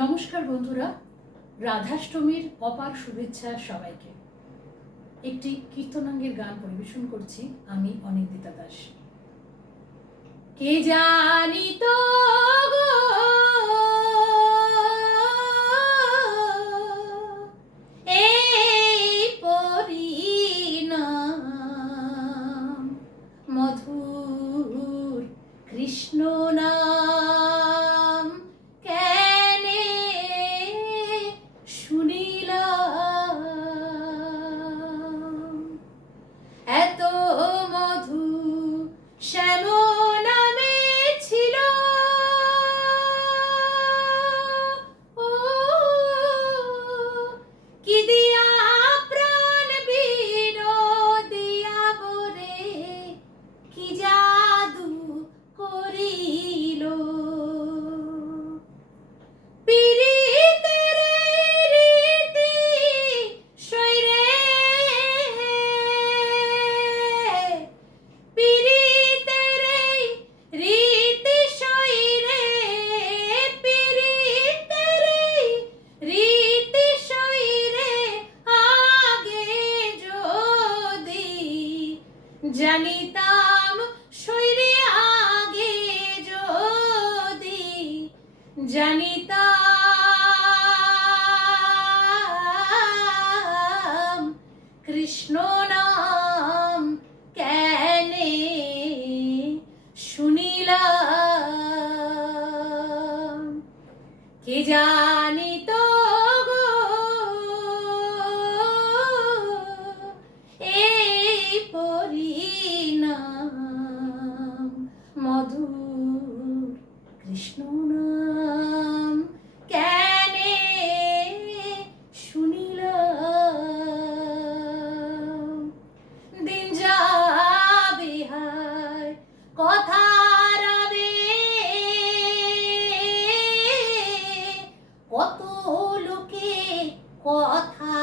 নমস্কার বন্ধুরা, রাধাষ্টমীর অপার শুভেচ্ছা সবাইকে। একটি কীর্তনাঙ্গের গান পরিবেশন করছি আমি অনিন্দিতা দাস। কে জানি তো মধুর কৃষ্ণ শৈরে আগে যদি জানিতাম কৃষ্ণ নাম কেনে শুনিলাম। কে জানি কথা রবে। কত লোকে কথা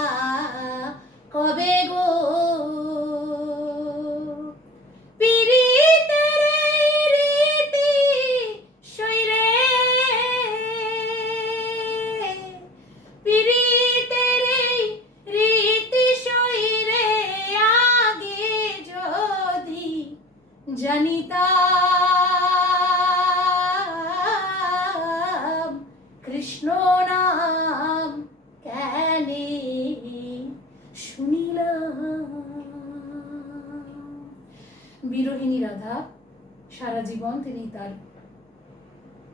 কবে গো? জানিতাম কৃষ্ণ নাম কেনে শুনিলাম বিরোহিণী রাধা সারা জীবন তিনি তার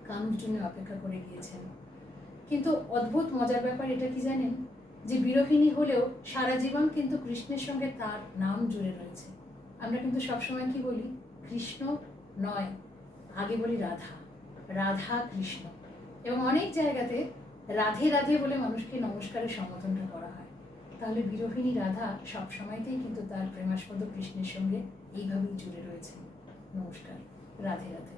কামের জন্য অপেক্ষা করে গিয়েছেন কিন্তু অদ্ভুত মজার ব্যাপার এটা কি জানেন যে বিরোহিণী হলেও সারা জীবন কিন্তু কৃষ্ণের সঙ্গে তার নাম জুড়ে রয়েছে আমরা কিন্তু সবসময় কি বলি কৃষ্ণ নয়, আগে বলি রাধা রাধা কৃষ্ণ। এবং অনেক জায়গাতে রাধে রাধে বলে মানুষকে নমস্কারের সম্বোধনটা করা হয়। তাহলে বিরোহিণী রাধা সব সময়তেই কিন্তু তার প্রেমাস্পদ কৃষ্ণের সঙ্গে এইভাবেই জুড়ে রয়েছে নমস্কার, রাধে রাধে।